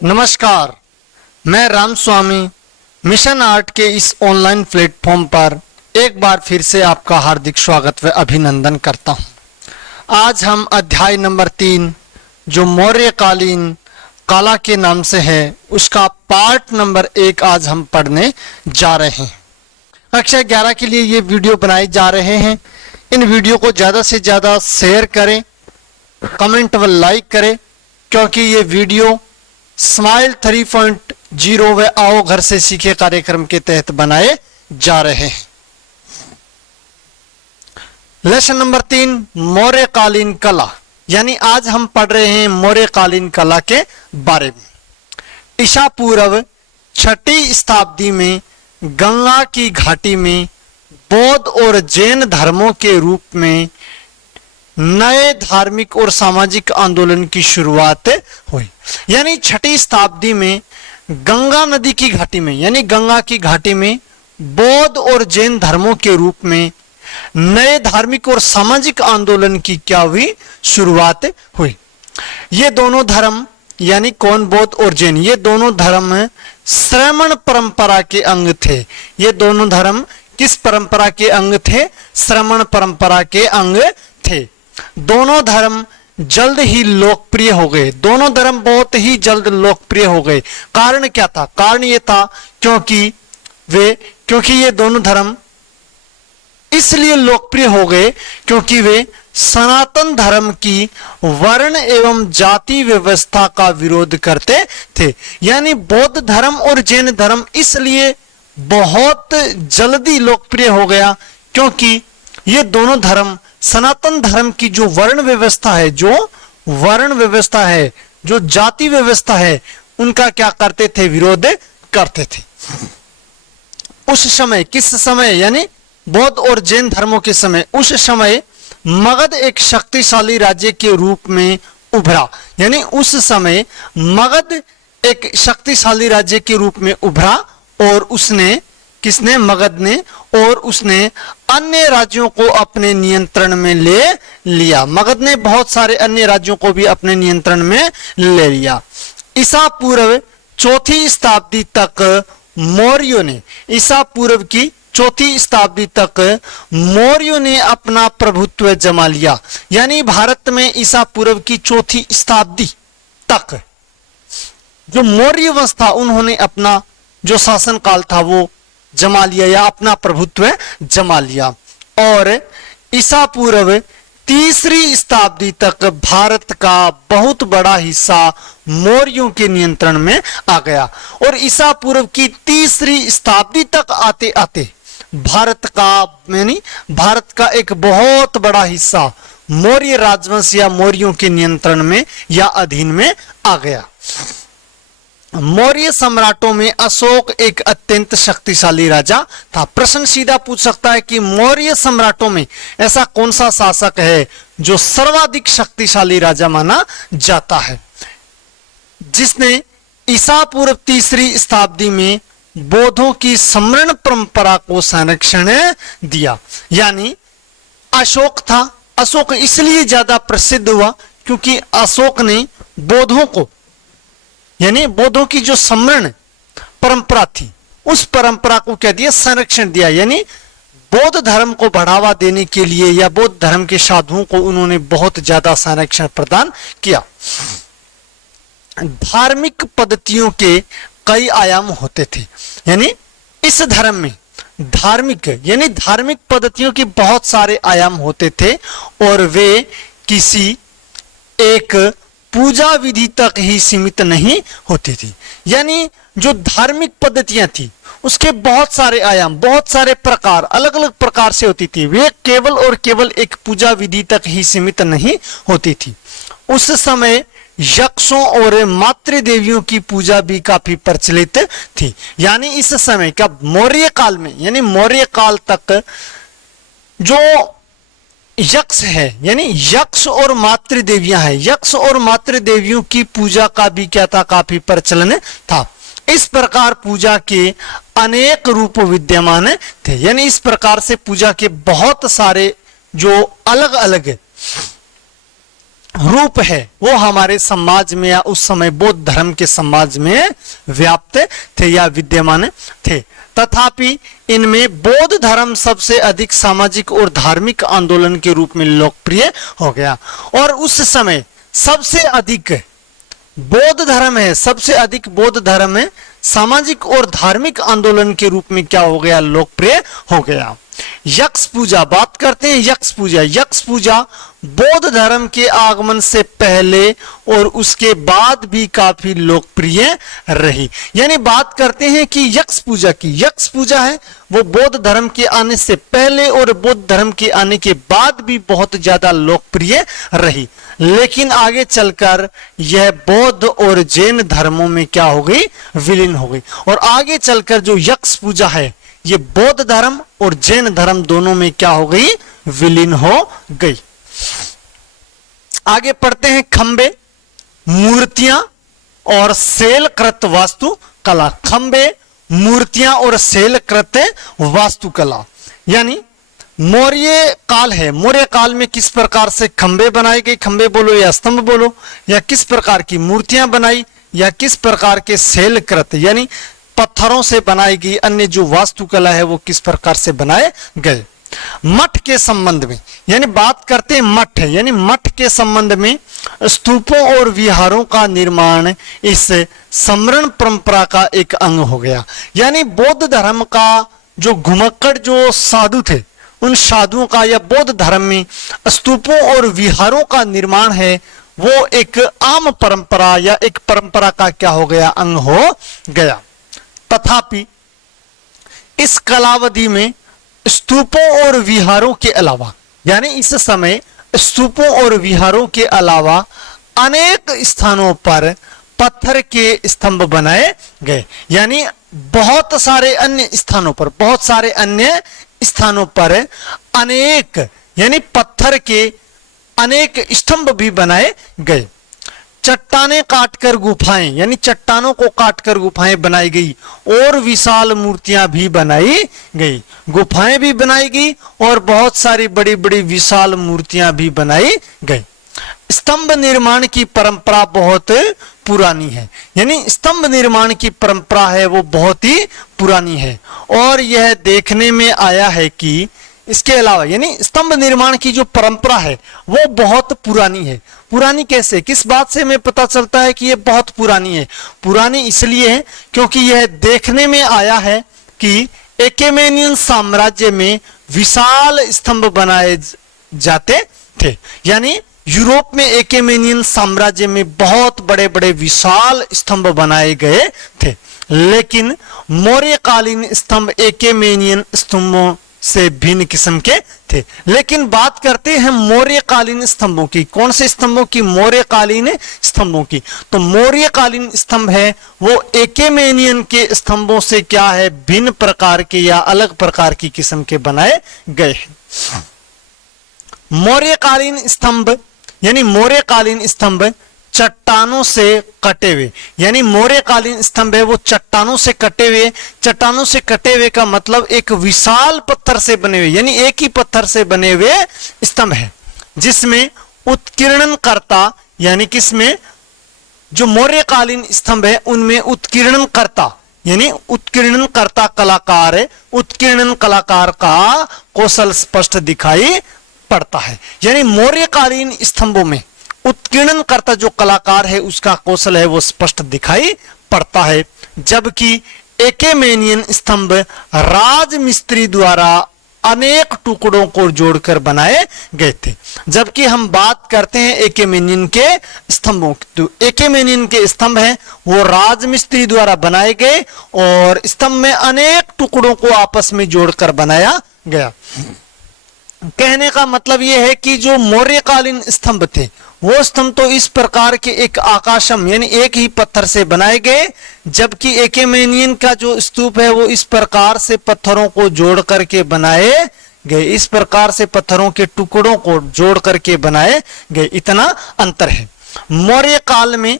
नमस्कार, मैं राम स्वामी mission art के इस ऑनलाइन प्लेटफॉर्म पर एक बार फिर से आपका हार्दिक स्वागत व अभिनंदन करता हूं। आज हम अध्याय नंबर 3 जो मौर्यकालीन कला के नाम से है उसका पार्ट नंबर 1 आज हम पढ़ने जा रहे हैं। कक्षा 11 के लिए ये वीडियो बनाए जा रहे हैं। इन वीडियो को ज़्यादा से ज़्यादा शेयर करें, कमेंट व लाइक करें, क्योंकि ये वीडियो स्माइल 3.0 व आओ घर से सीखे कार्यक्रम के तहत बनाए जा रहे हैं। लेसन नंबर 3 मौर्यकालीन कला, यानी आज हम पढ़ रहे हैं मौर्यकालीन कला के बारे में। ईसा पूर्व 6वीं शताब्दी में गंगा की घाटी में बौद्ध और जैन धर्मों के रूप में नए धार्मिक और सामाजिक आंदोलन की शुरुआत हुई। यानी 6वीं शताब्दी में गंगा नदी की घाटी में, यानी गंगा की घाटी में बौद्ध और जैन धर्मों के रूप में नए धार्मिक और सामाजिक आंदोलन की क्या हुई, शुरुआत हुई। ये दोनों धर्म यानी कौन, बौद्ध और जैन, ये दोनों धर्म श्रमण परंपरा के अंग थे। ये दोनों धर्म किस परंपरा के अंग थे? श्रमण परंपरा के अंग थे। दोनों धर्म जल्द ही लोकप्रिय हो गए। दोनों धर्म बहुत ही जल्द लोकप्रिय हो गए। कारण क्या था? कारण ये था क्योंकि ये दोनों धर्म इसलिए लोकप्रिय हो गए क्योंकि वे सनातन धर्म की वर्ण एवं जाति व्यवस्था का विरोध करते थे। यानी बौद्ध धर्म और जैन धर्म इसलिए बहुत जल्दी लोकप्रिय हो गया क्योंकि ये दोनों धर्म सनातन धर्म की जो वर्ण व्यवस्था है, जो जाति व्यवस्था है, उनका क्या करते थे? विरोध करते थे। उस समय, किस समय? यानी बौद्ध और जैन धर्मों के समय, उस समय मगध एक शक्तिशाली राज्य के रूप में उभरा। यानी उस समय मगध एक शक्तिशाली राज्य के रूप में उभरा और उसने, किसने? मगध ने, और उसने अन्य राज्यों को अपने नियंत्रण में ले लिया। मगध ने बहुत सारे अन्य राज्यों को भी अपने नियंत्रण में ले लिया। ईसा पूर्व 4वीं शताब्दी तक मौर्यों ने, ईसा पूर्व की 4वीं शताब्दी तक मौर्यों ने अपना प्रभुत्व जमा लिया। यानी भारत में ईसा पूर्व की 4वीं शताब्दी तक जो मौर्य वंश था, उन्होंने अपना जो शासन काल था वो जमा लिया या अपना प्रभुत्व जमा लिया। और ईसा पूर्व 3री शताब्दी तक भारत का बहुत बड़ा हिस्सा मौर्यों के नियंत्रण में आ गया। और ईसा पूर्व की 3री शताब्दी तक आते आते भारत का एक बहुत बड़ा हिस्सा मौर्य राजवंश या मौर्यों के नियंत्रण में या अधीन में आ गया। मौर्य सम्राटों में अशोक एक अत्यंत शक्तिशाली राजा था। प्रश्न सीधा पूछ सकता है कि मौर्य सम्राटों में ऐसा कौन सा शासक है जो सर्वाधिक शक्तिशाली राजा माना जाता है, जिसने ईसा पूर्व 3री शताब्दी में बौद्धों की सम्रण परंपरा को संरक्षण दिया? यानी अशोक था। अशोक इसलिए ज्यादा प्रसिद्ध हुआ क्योंकि अशोक ने बौद्धों को, यानी बौद्धों की जो सम्रण परंपरा थी, उस परंपरा को क्या दिया? संरक्षण दिया। यानी बौद्ध धर्म को बढ़ावा देने के लिए या बौद्ध धर्म के साधुओं को उन्होंने बहुत ज्यादा संरक्षण प्रदान किया। धार्मिक पद्धतियों के कई आयाम होते थे। यानी इस धर्म में धार्मिक पद्धतियों के बहुत सारे आयाम होते थे और वे किसी एक पूजा विधि तक ही सीमित नहीं होती थी। यानी जो धार्मिक पद्धतियां थी उसके बहुत सारे आयाम, बहुत सारे प्रकार, अलग अलग प्रकार से होती थी। वे केवल और केवल एक पूजा विधि तक ही सीमित नहीं होती थी। उस समय यक्षों और मातृदेवियों की पूजा भी काफी प्रचलित थी। यानी इस समय का मौर्य काल में, यानी मौर्य काल तक जो यक्ष है, यानी यक्ष और मातृदेवियां हैं, यक्ष और मातृदेवियों की पूजा का भी क्या था? काफी प्रचलन था। इस प्रकार पूजा के अनेक रूप विद्यमान थे। यानी इस प्रकार से पूजा के बहुत सारे जो अलग अलग रूप है वो हमारे समाज में या उस समय बौद्ध धर्म के समाज में व्याप्त थे या विद्यमान थे। तथापि इनमें बौद्ध धर्म सबसे अधिक सामाजिक और धार्मिक आंदोलन के रूप में लोकप्रिय हो गया। और उस समय सबसे अधिक बौद्ध धर्म है, सबसे अधिक बौद्ध धर्म है सामाजिक और धार्मिक आंदोलन के रूप में क्या हो गया, लोकप्रिय हो गया। यक्ष पूजा, बात करते हैं यक्ष पूजा। यक्ष पूजा बौद्ध धर्म के आगमन से पहले और उसके बाद भी काफी लोकप्रिय रही। यानी बात करते हैं कि यक्ष पूजा की, यक्ष पूजा है वो बौद्ध धर्म के आने से पहले और बौद्ध धर्म के आने के बाद भी बहुत ज्यादा लोकप्रिय रही। लेकिन आगे चलकर यह बौद्ध और जैन धर्मों में क्या हो गई, विलीन हो गई। और आगे चलकर जो यक्ष पूजा है ये बौद्ध धर्म और जैन धर्म दोनों में क्या हो गई, विलीन हो गई। आगे पढ़ते हैं खंबे, मूर्तियां और शैलकृत वास्तुकला। खंबे, मूर्तियां और शैलकृत वास्तुकला यानी मौर्य काल है। मौर्य काल में किस प्रकार से खंबे बनाए गए, खंबे बोलो या स्तंभ बोलो, या किस प्रकार की मूर्तियां बनाई, या किस प्रकार के शैलकृत यानी पत्थरों से बनाई गई अन्य जो वास्तुकला है वो किस प्रकार से बनाए गए। मठ के संबंध में यानी बात करते हैं मठ है, यानी मठ के संबंध में स्तूपों और विहारों का निर्माण इस समरण परंपरा का एक अंग हो गया। यानी बौद्ध धर्म का जो घुमक्कड़ जो साधु थे उन साधुओं का या बौद्ध धर्म में स्तूपों और विहारों का निर्माण है वो एक आम परंपरा या एक परंपरा का क्या हो गया, अंग हो गया। तथापि इस कालावधि में स्तूपों और विहारों के अलावा यानी इस समय स्तूपों और विहारों के अलावा अनेक स्थानों पर पत्थर के स्तंभ बनाए गए। यानी बहुत सारे अन्य स्थानों पर, बहुत सारे अन्य स्थानों पर अनेक यानी पत्थर के अनेक स्तंभ भी बनाए गए। चट्टाने काटकर गुफाएं यानी चट्टानों को काटकर गुफाएं बनाई गई और विशाल मूर्तियां भी बनाई गई। गुफाएं भी बनाई गई और बहुत सारी बड़ी बड़ी विशाल मूर्तियां भी बनाई गई। स्तंभ निर्माण की परंपरा बहुत पुरानी है, यानी स्तंभ निर्माण की परंपरा है वो बहुत ही पुरानी है। और यह देखने में आया है कि इसके अलावा यानी स्तंभ निर्माण की जो परंपरा है वो बहुत पुरानी है। पुरानी कैसे, किस बात से हमें पता चलता है कि ये बहुत पुरानी है? पुरानी इसलिए है क्योंकि यह देखने में आया है कि एकेमेनियन साम्राज्य में विशाल स्तंभ बनाए जाते थे। यानी यूरोप में एकेमेनियन साम्राज्य में बहुत बड़े बड़े विशाल स्तंभ बनाए गए थे, लेकिन मौर्यकालीन स्तंभ एकेमेनियन स्तंभों से भिन्न किस्म के थे। लेकिन बात करते हैं मौर्यकालीन स्तंभों की। कौन से स्तंभों की? मौर्यकालीन स्तंभों की। तो मौर्यकालीन स्तंभ है वो एकेमेनियन के स्तंभों से क्या है, भिन्न प्रकार के या अलग प्रकार की किस्म के बनाए गए हैं। मौर्यकालीन स्तंभ यानी मौर्यकालीन स्तंभ चट्टानों से कटे हुए, यानी मौर्यकालीन स्तंभ है वो चट्टानों से कटे हुए। चट्टानों से कटे हुए का मतलब एक विशाल पत्थर से बने हुए, यानी एक ही पत्थर से बने हुए स्तंभ है जिसमें उत्कीर्णनकर्ता यानी किसमें जो मौर्यकालीन स्तंभ है उनमें उत्कीर्णनकर्ता यानी उत्कीर्णनकर्ता कलाकार है, उत्कीर्णन कलाकार का कौशल स्पष्ट दिखाई पड़ता है। यानी मौर्यकालीन स्तंभों में उत्कीर्णन करता जो कलाकार है उसका कौशल है वो स्पष्ट दिखाई पड़ता है, जबकि एकेमेनियन स्तंभ राजमिस्त्री द्वारा अनेक टुकड़ों को जोड़कर बनाए गए थे। जबकि हम बात करते हैं एकेमेनियन के स्तंभों की, तो एकेमेनियन के स्तंभ हैं वो राजमिस्त्री द्वारा बनाए गए और स्तंभ में अनेक टुकड़ों को आपस में जोड़कर बनाया गया। कहने का मतलब यह है कि जो मौर्यकालीन स्तंभ थे वो स्तंभ तो इस प्रकार के एक आकाशम यानी एक ही पत्थर से बनाए गए, जबकि एकेमेनियन का जो स्तूप है वो इस प्रकार से पत्थरों को जोड़ करके बनाए गए, इस प्रकार से पत्थरों के टुकड़ों को जोड़ करके बनाए गए। इतना अंतर है। मौर्य काल में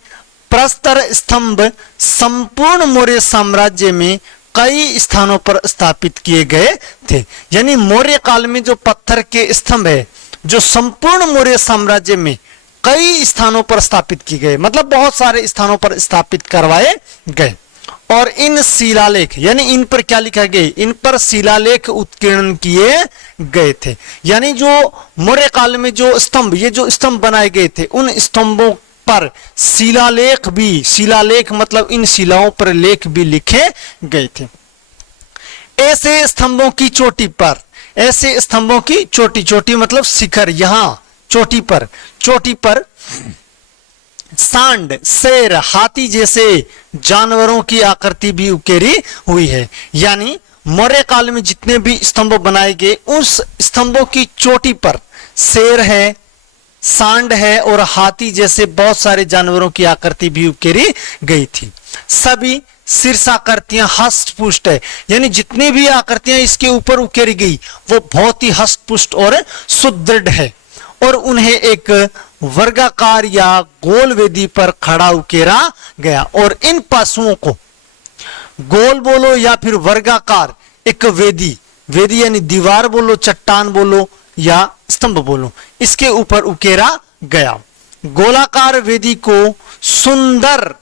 प्रस्तर स्तंभ संपूर्ण मौर्य साम्राज्य में कई स्थानों पर स्थापित किए गए थे। यानी मौर्य काल में जो पत्थर के स्तंभ है जो संपूर्ण मौर्य साम्राज्य में कई स्थानों पर स्थापित की गए, मतलब बहुत सारे स्थानों पर स्थापित करवाए गए। और इन शिलालेख यानी इन पर क्या लिखा गया, इन पर शिलालेख उत्कीर्णन किए गए थे। यानी जो मौर्य काल में जो स्तंभ, ये जो स्तंभ बनाए गए थे, उन स्तंभों पर शिलालेख भी, शिलालेख मतलब इन शिलाओं पर लेख भी लिखे गए थे। ऐसे स्तंभों की चोटी पर, ऐसे स्तंभों की चोटी, चोटी मतलब शिखर, यहां चोटी पर सांड, शेर, हाथी जैसे जानवरों की आकृति भी उकेरी हुई है। यानी मौर्य काल में जितने भी स्तंभ बनाए गए, उस स्तंभों की चोटी पर शेर है, सांड है और हाथी जैसे बहुत सारे जानवरों की आकृति भी उकेरी गई थी। सभी शीर्षाकृतियां हष्टपुष्ट है, यानी जितनी भी आकृतियां इसके ऊपर उकेरी गई वो बहुत ही हष्टपुष्ट और सुदृढ़ है, और उन्हें एक वर्गाकार या गोल वेदी पर खड़ा उकेरा गया। और इन पशुओं को गोल बोलो या फिर वर्गाकार एक वेदी, वेदी यानी दीवार बोलो, चट्टान बोलो या स्तंभ बोलो, इसके ऊपर उकेरा गया। गोलाकार वेदी को सुंदर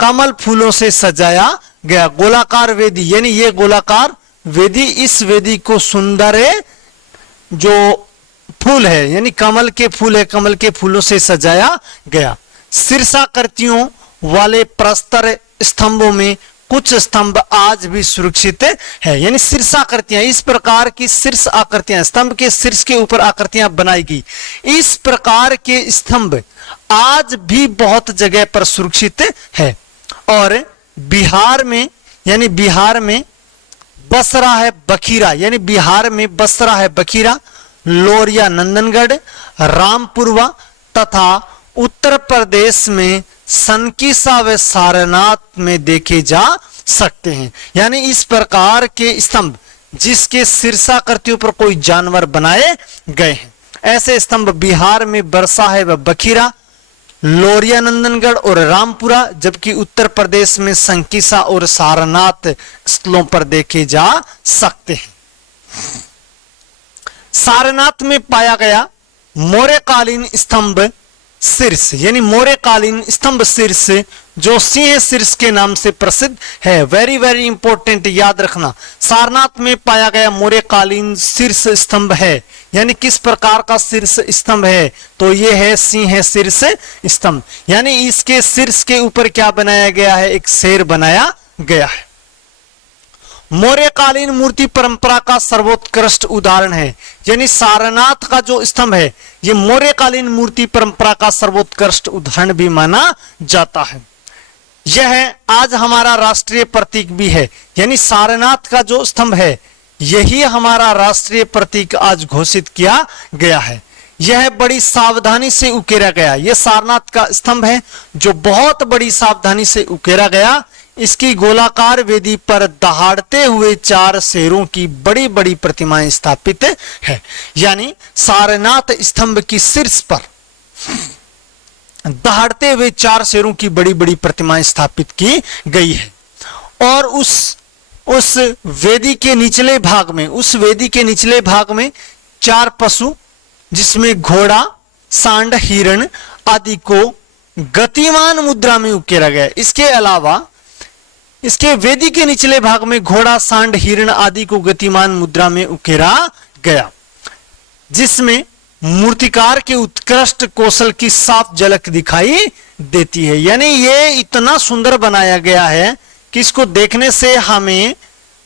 कमल फूलों से सजाया गया। गोलाकार वेदी यानी ये गोलाकार वेदी, इस वेदी को सुंदर जो फूल है यानी कमल के फूल है, कमल के फूलों से सजाया गया। शीर्षाकृतियों वाले प्रस्तर स्तंभों में कुछ स्तंभ आज भी सुरक्षित है। यानी शीर्षाकृतियां, इस प्रकार की शीर्ष आकृतियां, स्तंभ के शीर्ष के ऊपर आकृतियां बनाई गई, इस प्रकार के स्तंभ आज भी बहुत जगह पर सुरक्षित है। और बिहार में, यानी बिहार में बसरा है बखीरा, यानी बिहार में बसरा है बखीरा, लोरिया नंदनगढ़, रामपुरवा तथा उत्तर प्रदेश में सनकीसा व सारनाथ में देखे जा सकते हैं। यानी इस प्रकार के स्तंभ जिसके शीर्षाकृतियों पर कोई जानवर बनाए गए हैं, ऐसे स्तंभ बिहार में बरसा है व बखीरा, लोरिया नंदनगढ़ और रामपुरा, जबकि उत्तर प्रदेश में संकीसा और सारनाथ स्थलों पर देखे जा सकते हैं। सारनाथ में पाया गया मौर्यकालीन स्तंभ शीर्ष, यानी मौर्यकालीन स्तंभ शीर्ष जो सिंह शीर्ष के नाम से प्रसिद्ध है। वेरी वेरी इंपॉर्टेंट, याद रखना। सारनाथ में पाया गया मौर्यकालीन शीर्ष स्तंभ है, यानी किस प्रकार का शीर्ष स्तंभ है, तो यह है सिंह शीर्ष स्तंभ। यानी इसके शीर्ष के ऊपर क्या बनाया गया है, एक शेर बनाया गया है। मौर्यकालीन मूर्ति परंपरा का सर्वोत्कृष्ट उदाहरण है, यानी सारनाथ का जो स्तंभ है यह मौर्यकालीन मूर्ति परंपरा का सर्वोत्कृष्ट उदाहरण भी माना जाता है। यह आज हमारा राष्ट्रीय प्रतीक भी है, यानी सारनाथ का जो स्तंभ है यही हमारा राष्ट्रीय प्रतीक आज घोषित किया गया है। यह बड़ी सावधानी से उकेरा गया, यह सारनाथ का स्तंभ है जो बहुत बड़ी सावधानी से उकेरा गया। इसकी गोलाकार वेदी पर दहाड़ते हुए 4 शेरों की बड़ी बड़ी प्रतिमाएं स्थापित है। यानी सारनाथ स्तंभ की शीर्ष पर दहाड़ते हुए 4 शेरों की बड़ी बड़ी प्रतिमाएं स्थापित की गई है। और उस वेदी के निचले भाग में, उस वेदी के निचले भाग में 4 पशु जिसमें घोड़ा, सांड, हिरण आदि को गतिमान मुद्रा में उकेरा गया। इसके अलावा इसके वेदी के निचले भाग में घोड़ा, सांड, हिरण आदि को गतिमान मुद्रा में उकेरा गया, जिसमें मूर्तिकार के उत्कृष्ट कौशल की साफ झलक दिखाई देती है। यानी ये इतना सुंदर बनाया गया है कि इसको देखने से हमें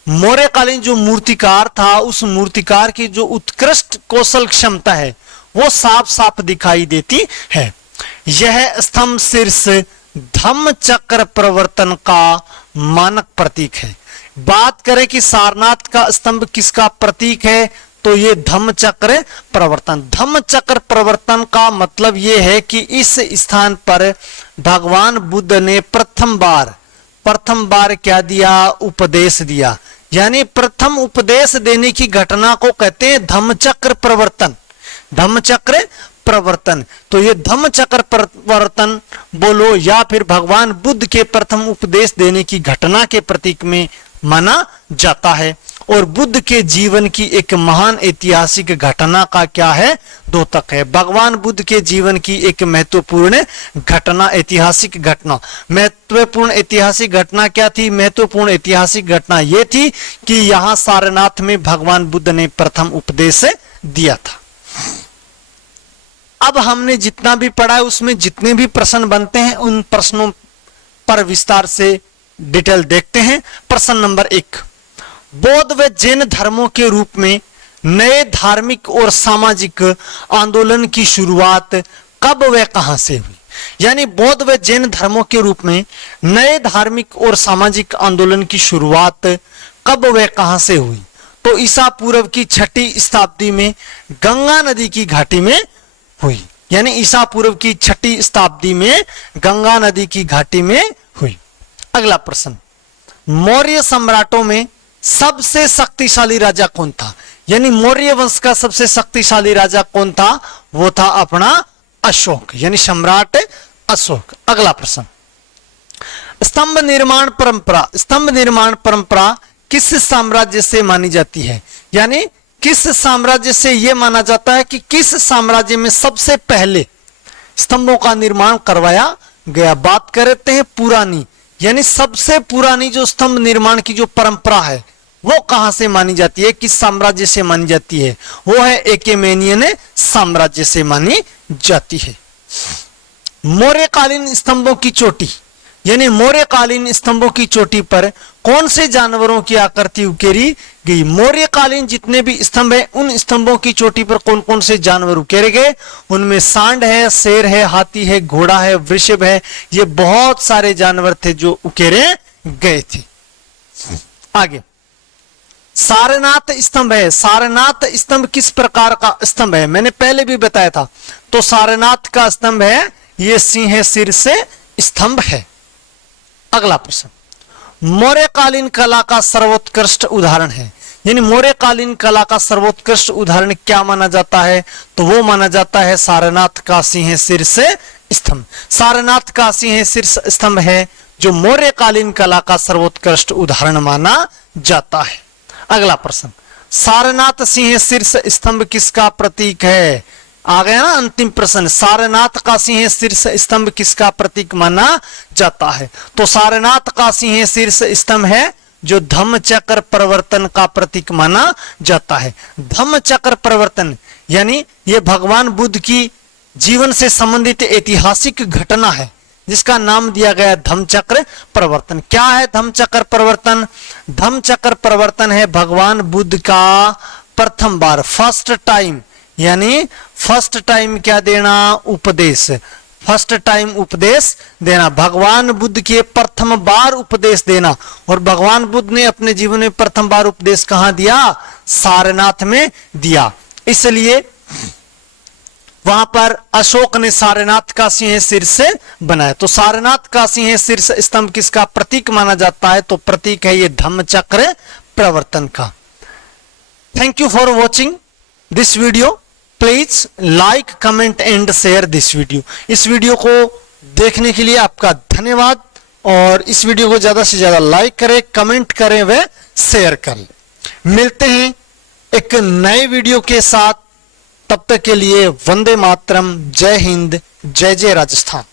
मौर्यकालीन जो मूर्तिकार था उस मूर्तिकार की जो उत्कृष्ट कौशल क्षमता है वो साफ साफ दिखाई देती है। यह स्तंभ शीर्ष धम्म चक्र प्रवर्तन का मानक प्रतीक है। बात करें कि सारनाथ का स्तंभ किसका प्रतीक है, तो ये धम्म चक्र प्रवर्तन। धम्म चक्र प्रवर्तन का मतलब ये है कि इस स्थान पर भगवान बुद्ध ने प्रथम बार क्या दिया, उपदेश दिया। यानी प्रथम उपदेश देने की घटना को कहते हैं धम्म चक्र प्रवर्तन। धम्म चक्र प्रवर्तन, तो ये धम्म चक्र प्रवर्तन बोलो या फिर भगवान बुद्ध के प्रथम उपदेश देने की घटना के प्रतीक में माना जाता है। और बुद्ध के जीवन की एक महान ऐतिहासिक घटना का क्या है, द्योतक है। भगवान बुद्ध के जीवन की एक महत्वपूर्ण घटना, ऐतिहासिक घटना। महत्वपूर्ण ऐतिहासिक घटना क्या थी? महत्वपूर्ण ऐतिहासिक घटना यह थी कि यहां सारनाथ में भगवान बुद्ध ने प्रथम उपदेश दिया था। अब हमने जितना भी पढ़ा है उसमें जितने भी प्रश्न बनते हैं उन प्रश्नों पर विस्तार से डिटेल देखते हैं। प्रश्न नंबर 1, बौद्ध व जैन धर्मों के रूप में नए धार्मिक और सामाजिक आंदोलन की शुरुआत कब व कहां से हुई? यानी बौद्ध व जैन धर्मों के रूप में नए धार्मिक और सामाजिक आंदोलन की शुरुआत कब व कहां से हुई? तो ईसा पूर्व की 6ठी शताब्दी में गंगा नदी की घाटी में हुई। यानी ईसा पूर्व की 6ठी शताब्दी में गंगा नदी की घाटी में हुई। अगला प्रश्न, मौर्य सम्राटों में सबसे शक्तिशाली राजा कौन था? यानी मौर्य वंश का सबसे शक्तिशाली राजा कौन था? वो था अपना अशोक, यानी सम्राट अशोक। अगला प्रश्न, स्तंभ निर्माण परंपरा, स्तंभ निर्माण परंपरा किस साम्राज्य से मानी जाती है? यानी किस साम्राज्य से यह माना जाता है कि किस साम्राज्य में सबसे पहले स्तंभों का निर्माण करवाया गया? बात करते हैं पुरानी, यानी सबसे पुरानी जो स्तंभ निर्माण की जो परंपरा है वो कहां से मानी जाती है, किस साम्राज्य से मानी जाती है? वो है एकेमेनियन साम्राज्य से मानी जाती है। मौर्यकालीन स्तंभों की चोटी, यानी मौर्यकालीन स्तंभों की चोटी पर कौन से जानवरों की आकृति उकेरी गई? मौर्यकालीन जितने भी स्तंभ है उन स्तंभों की चोटी पर कौन कौन से जानवर उकेरे गए? उनमें सांड है, शेर है, हाथी है, घोड़ा है, वृषभ है, ये बहुत सारे जानवर थे जो उकेरे गए थे। आगे, सारनाथ स्तंभ है। सारनाथ स्तंभ किस प्रकार का स्तंभ है? मैंने पहले भी बताया था। तो सारनाथ का स्तंभ है ये सिंह सिर से स्तंभ है। अगला प्रश्न, मौर्यकालीन कला का सर्वोत्कृष्ट उदाहरण है। यानी मौर्यकालीन कला का सर्वोत्कृष्ट उदाहरण क्या माना जाता है? तो वो माना जाता है सारनाथ का सिंह सिर से स्तंभ। सारनाथ का सिंह सिर स्तंभ है जो मौर्यकालीन कला का सर्वोत्कृष्ट उदाहरण माना जाता है। अगला प्रश्न, सारनाथ सिंह शीर्ष स्तंभ किसका प्रतीक है? आ गया ना अंतिम प्रश्न, सारनाथ का सिंह शीर्ष स्तंभ किसका प्रतीक माना जाता है? तो सारनाथ का सिंह शीर्ष स्तंभ है जो धम्म चक्र परिवर्तन का प्रतीक माना जाता है। धम्म चक्र परिवर्तन यानी यह भगवान बुद्ध की जीवन से संबंधित ऐतिहासिक घटना है जिसका नाम दिया गया धम्म चक्र परिवर्तन। क्या है धम्म चक्र परिवर्तन? धम्म चक्र परिवर्तन है भगवान बुद्ध का प्रथम बार, फर्स्ट टाइम, यानी फर्स्ट टाइम क्या देना? उपदेश। फर्स्ट टाइम उपदेश देना, भगवान बुद्ध के प्रथम बार उपदेश देना। और भगवान बुद्ध ने अपने जीवन में प्रथम बार उपदेश कहां दिया? सारनाथ में दिया। इसलिए वहां पर अशोक ने सारनाथ का सिंह शीर्ष बनाया। तो सारनाथ का सिंह शीर्ष स्तंभ किसका प्रतीक माना जाता है? तो प्रतीक है ये धम्म चक्र प्रवर्तन का। Thank you for watching this video. Please like, comment and share this video. इस वीडियो को देखने के लिए आपका धन्यवाद और इस वीडियो को ज्यादा से ज्यादा लाइक करें, कमेंट करें व शेयर करें। मिलते हैं एक नए वीडियो के साथ, तब तक के लिए वंदे मातरम, जय हिंद, जय जय राजस्थान।